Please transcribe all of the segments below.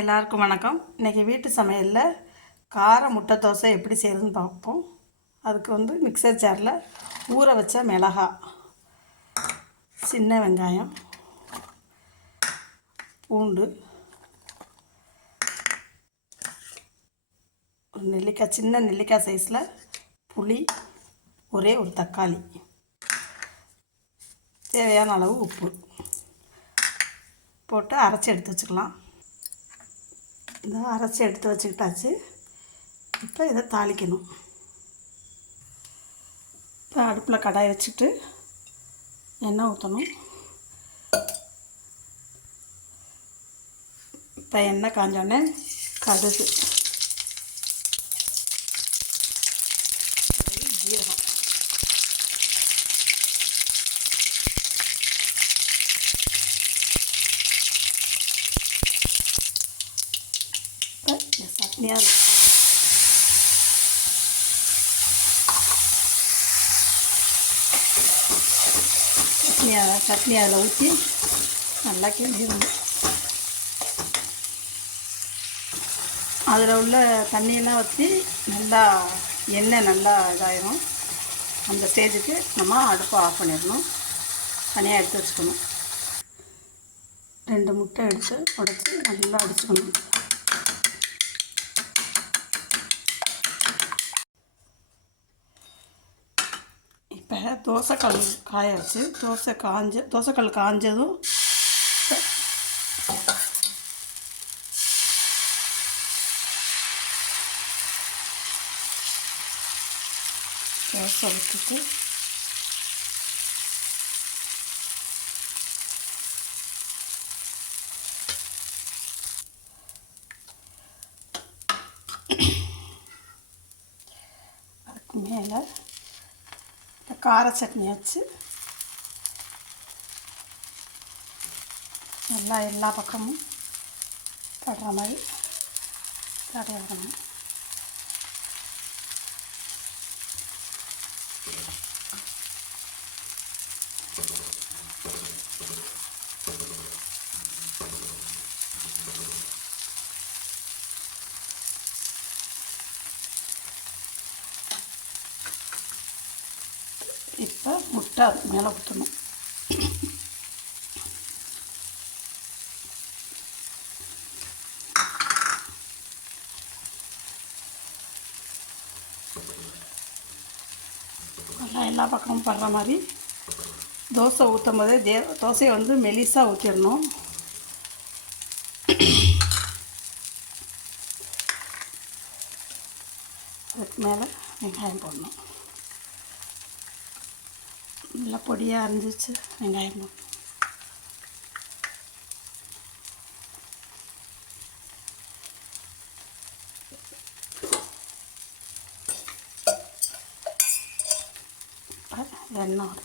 எல்லாருக்கும் வணக்கம். இன்றைக்கி வீட்டு சமையலில் கார முட்டை தோசை எப்படி செய்கிறதுன்னு பார்ப்போம். அதுக்கு மிக்சர் ஜாரில் ஊற வச்ச மிளகாய், சின்ன வெங்காயம், பூண்டு, ஒரு நெல்லிக்காய், சின்ன நெல்லிக்காய் சைஸில் புளி, ஒரே ஒரு தக்காளி, தேவையான அளவு உப்பு போட்டு அரைச்சி எடுத்து வச்சுக்கலாம். இதை அரைச்சி எடுத்து வச்சுக்கிட்டாச்சு. இப்போ இதை தாளிக்கணும். இப்போ அடுப்பில் கடாய் வச்சுட்டு எண்ணெய் ஊற்றணும். இப்போ எண்ணெய் காஞ்சோடனே கடுகு, ஜீரகம், சட்னியாக சட்னி அதில் ஊற்றி நல்லா கிண்டிடணும். அதில் உள்ள தண்ணியெல்லாம் ஊற்றி நல்லா எண்ணெய் நல்லா இதாயிரும். அந்த ஸ்டேஜுக்கு நம்ம அடுப்பை ஆஃப் பண்ணிடணும். தனியாக எடுத்து வச்சுக்கணும். 2 முட்டை எடுத்து உடச்சி நல்லா அடிச்சுக்கணும். இப்போ தோசைக்கல் காய வச்சு தோசைக்கல் காஞ்சதும் தோசை விட்டுட்டு அதுக்கு மேலே கார சட்னி வச்சு நல்லா எல்லா பக்கமும் படுற மாதிரி தடவி விடணும். இப்போ முட்டை அது மேலே ஊற்றணும். நல்லா எல்லா பக்கமும் படுற மாதிரி தோசை ஊற்றும் போதே தோசையை மெலிசாக ஊற்றிடணும். அதுக்கு மேலே வெங்காயம் போடணும். நல்லா பொடியாக அரைஞ்சிச்சு வெங்காயம் போடணும். எண்ணெய்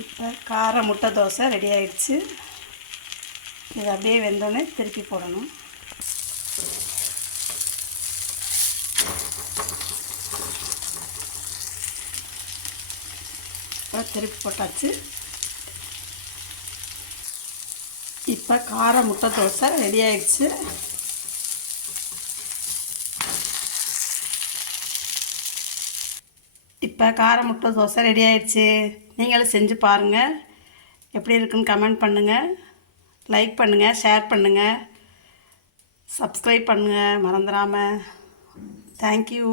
இப்போ கார முட்டை தோசை ரெடி ஆயிடுச்சு. இது அப்படியே வெந்தோடனே திருப்பி போடணும். திருப்பி போட்டாச்சு. இப்போ கார முட்டை தோசை ரெடி ஆயிடுச்சு. இப்போ கார முட்டை தோசை ரெடி ஆயிடுச்சு. நீங்களும் செஞ்சு பாருங்கள். எப்படி இருக்குன்னு கமெண்ட் பண்ணுங்கள், லைக் பண்ணுங்கள், ஷேர் பண்ணுங்கள், சப்ஸ்கிரைப் பண்ணுங்கள் மறந்துடாமல். தேங்க்யூ.